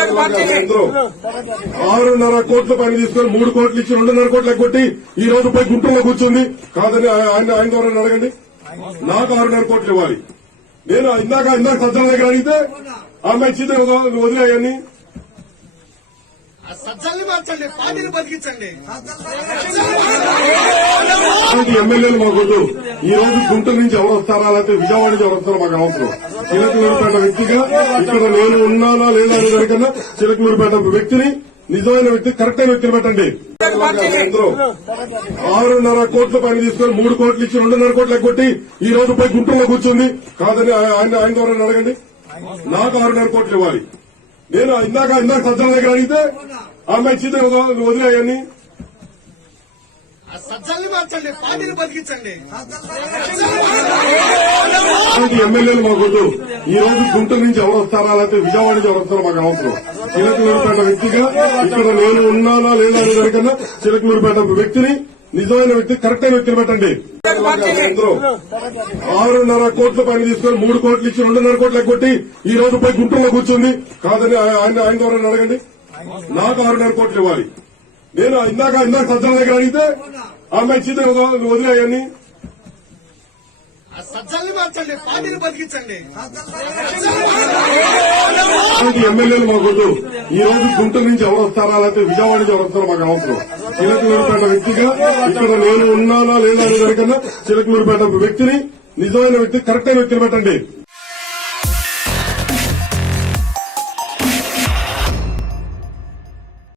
6.5 కోట్ల పైన తీసుకొని 3 కోట్లు ఇచ్చి 2.5 కోట్లు ఎగ్గొట్టి ఈ రోజు పోయి గుంటూరులో కూర్చుంది. కాదని ఆయన ద్వారా అడగండి. నాకు 6.5 కోట్లు ఇవ్వాలి. నేను ఇందాక సజ్జల దగ్గర అడిగితే ఆమె ఇచ్చింది వదిలేయని. సజ్జల్ని మార్చండి, పార్టీని బతికించండి. ఎమ్మెల్యేలు మాకొద్దు. ఈ రోజు గుంటూరు నుంచి ఎవరు వస్తారా, లేకపోతే విజయవాడ నుంచి ఎవరు వస్తారో మాకు అవసరం. చిలకలూరుపేట వ్యక్తిగా ఇక్కడ నేను ఉన్నానా లేదా అనే దానికన్నా చిలకలూరుపేట వ్యక్తిని, నిజమైన వ్యక్తి, కరెక్ట్ అయిన వ్యక్తిని పెట్టండి. 6.5 కోట్ల పైన తీసుకొని 3 కోట్లు ఇచ్చి 2.5 కోట్లు ఎగ్గొట్టి ఈ రోజు పోయి గుంటూరులో కూర్చుంది. కాదని ఆయన ద్వారా అడగండి. నాకు 6.5 కోట్లు ఇవ్వాలి. నేను ఇందాక సజ్జల దగ్గర అడిగితే ఆమె ఇచ్చింది వదిలేయని. సజ్జల్ని మార్చండి, పార్టీని బతికించండి. ఎమ్మెల్యేలు మాకొద్దు. ఈ రోజు గుంటూరు నుంచి ఎవరు వస్తారా, లేకపోతే విజయవాడ నుంచి ఎవరు వస్తారో మాకు అవసరం. చిలకలూరుపేట వ్యక్తిగా ఇక్కడ నేను ఉన్నానా లేదా అనే దానికన్నా చిలకలూరుపేట వ్యక్తిని, నిజమైన వ్యక్తి, కరెక్ట్ అయిన వ్యక్తిని పెట్టండి. 6.5 కోట్ల పైన తీసుకొని 3 కోట్లు ఇచ్చి 2.5 కోట్లు ఎగ్గొట్టి ఈ రోజు పోయి గుంటూరులో కూర్చుంది. కాదని ఆయన ద్వారా అడగండి. నాకు 6.5 కోట్లు ఇవ్వాలి. నేను ఇందాక సజ్జల దగ్గర అడిగితే ఆమె ఇచ్చింది వదిలేయని. సజ్జల్ని మార్చండి, పార్టీని బతికించండి. ఎమ్మెల్యేలు మాకొద్దు. ఈ రోజు గుంటూరు నుంచి ఎవరు వస్తారా, లేకపోతే విజయవాడ నుంచి ఎవరు వస్తారో మాకు అవసరం. చిలకలూరుపేట వ్యక్తిగా ఇక్కడ నేను ఉన్నానా లేదా అనే దానికన్నా చిలకలూరుపేట వ్యక్తిని, నిజమైన వ్యక్తి, కరెక్ట్ అయిన వ్యక్తిని పెట్టండి.